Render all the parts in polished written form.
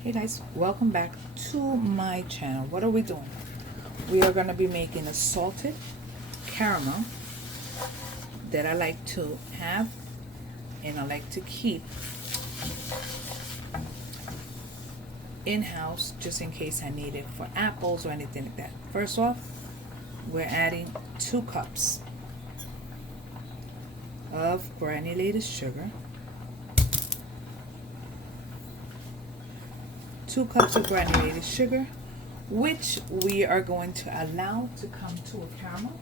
Hey guys, welcome back to my channel. What are we doing? We are going to be making a salted caramel that I like to have and I like to keep in-house just in case I need it for apples or anything like that. First off, we're adding 2 cups of granulated sugar, 2 cups of granulated sugar, which we are going to allow to come to a caramel.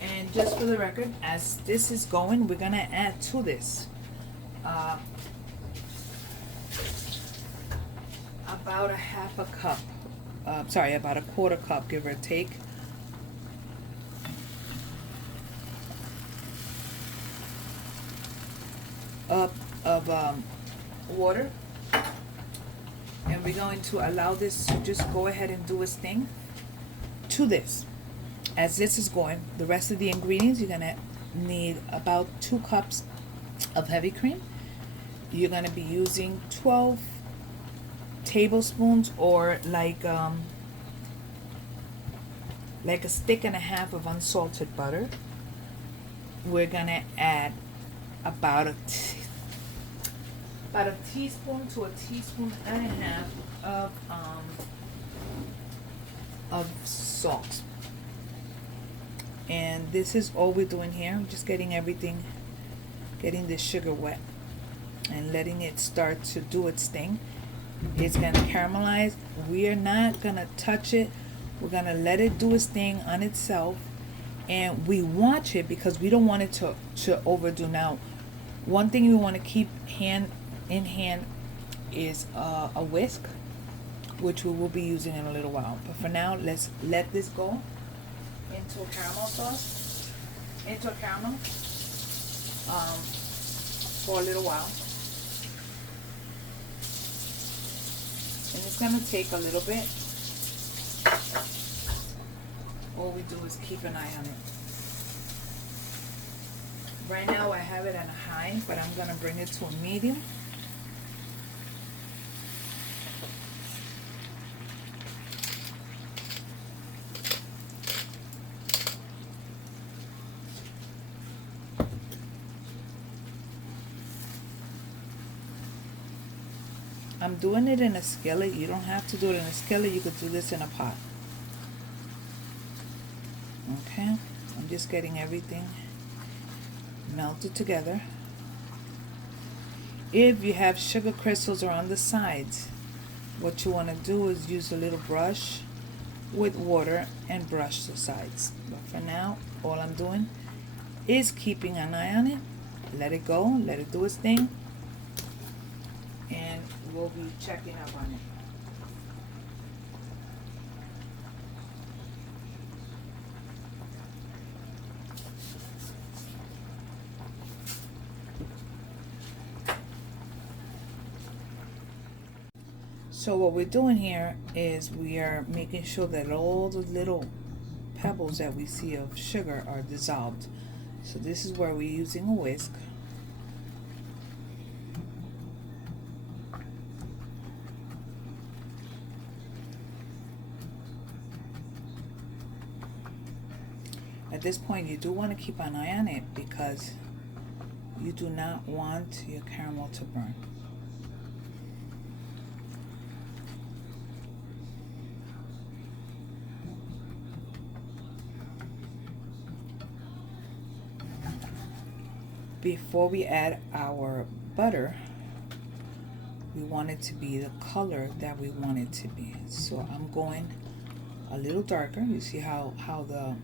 And just for the record, as this is going, we're going to add to this about a half a cup, about a quarter cup, give or take, of water. And we're going to allow this to just go ahead and do its thing to this. As this is going, the rest of the ingredients, you're going to need about 2 cups of heavy cream. You're going to be using 12 tablespoons or like a stick and a half of unsalted butter. We're going to add about a teaspoon to a teaspoon and a half of salt. And this is all we're doing here. I'm just getting the sugar wet and letting it start to do its thing. It's going to caramelize. We are not going to touch it. We're going to let it do its thing on itself. And we watch it because we don't want it to overdo. Now, one thing we want to keep hand in hand is a whisk, which we will be using in a little while. But for now, let's let this go into a caramel sauce, into a caramel for a little while. And it's going to take a little bit. All we do is keep an eye on it. Right now I have it at a high, but I'm going to bring it to a medium. I'm doing it in a skillet. You don't have to do it in a skillet. You could do this in a pot. Okay, I'm just getting everything melted together. If you have sugar crystals around the sides, what you want to do is use a little brush with water and brush the sides. But for now, all I'm doing is keeping an eye on it. Let it go, let it do its thing, and we'll be checking up on it. So what we're doing here is we are making sure that all the little pebbles that we see of sugar are dissolved. So this is where we're using a whisk. At this point, you do want to keep an eye on it because you do not want your caramel to burn. Before we add our butter, we want it to be the color that we want it to be. So I'm going a little darker. You see how the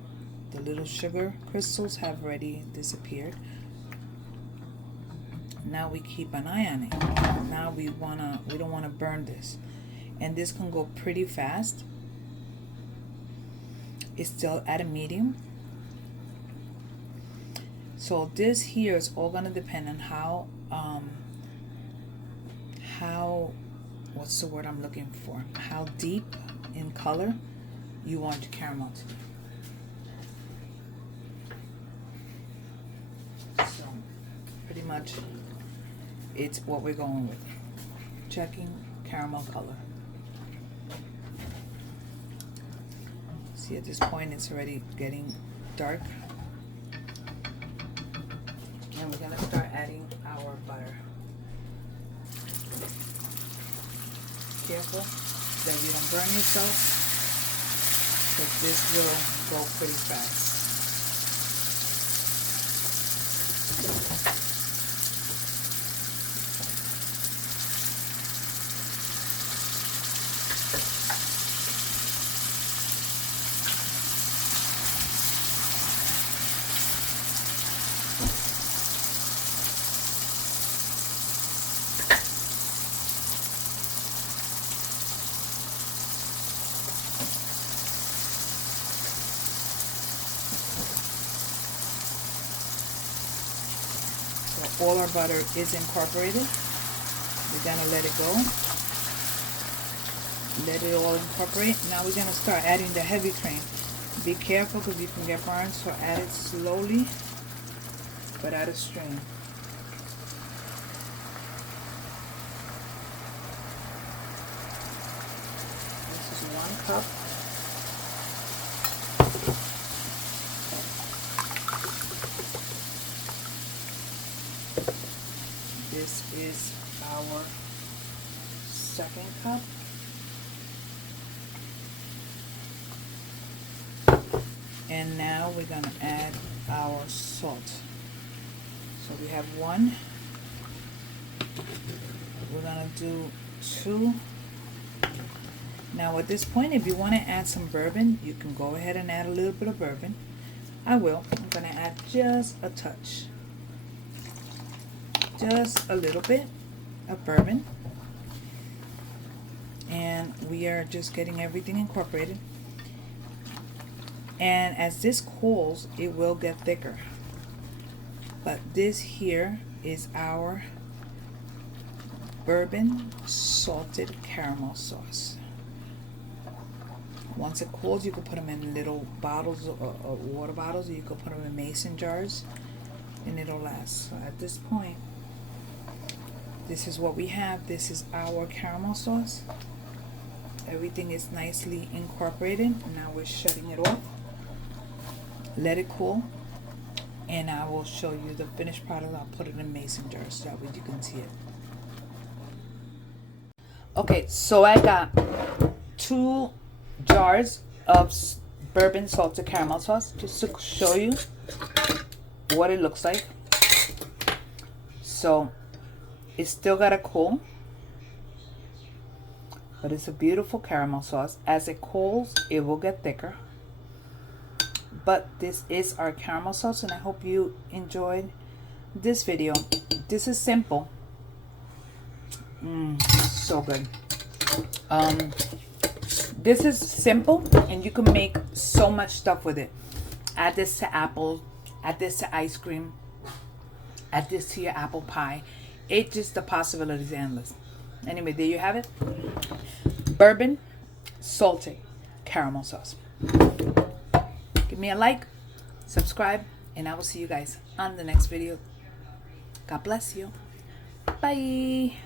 little sugar crystals have already disappeared. Now we keep an eye on it. Now we don't want to burn this. And this can go pretty fast. It's still at a medium. So this here is all going to depend on how what's the word I'm looking for? How deep in color you want your caramel to be. So pretty much it's what we're going with. Checking caramel color. See, at this point it's already getting dark. And we're gonna start adding our butter. Careful that you don't burn yourself, because this will go pretty fast. All our butter is incorporated. We're gonna let it go. Let it all incorporate. Now we're gonna start adding the heavy cream. Be careful because you can get burned, so add it slowly, but at a stream. This is 1 cup. This is our 2nd cup. And now we're going to add our salt. So we have 1. We're going to do 2. Now at this point, if you want to add some bourbon, you can go ahead and add a little bit of bourbon. I will. I'm going to add just a touch. Just a little bit of bourbon, and we are just getting everything incorporated. And as this cools, it will get thicker, but this here is our bourbon salted caramel sauce. Once it cools, you can put them in little bottles or water bottles, or you can put them in mason jars, and it'll last. So at this point, this is what we have. This is our caramel sauce. Everything is nicely incorporated. Now we're shutting it off. Let it cool. And I will show you the finished product. I'll put it in mason jars so that way you can see it. Okay, so I got 2 jars of bourbon salted caramel sauce, just to show you what it looks like. So it's still got to cool, but it's a beautiful caramel sauce. As it cools, it will get thicker. But this is our caramel sauce, and I hope you enjoyed this video. This is simple. So good. This is simple, and you can make so much stuff with it. Add this to apples, add this to ice cream, add this to your apple pie. It's just, the possibilities endless. Anyway, there you have it. Bourbon salted caramel sauce. Give me a like, subscribe, and I will see you guys on the next video. God bless you. Bye.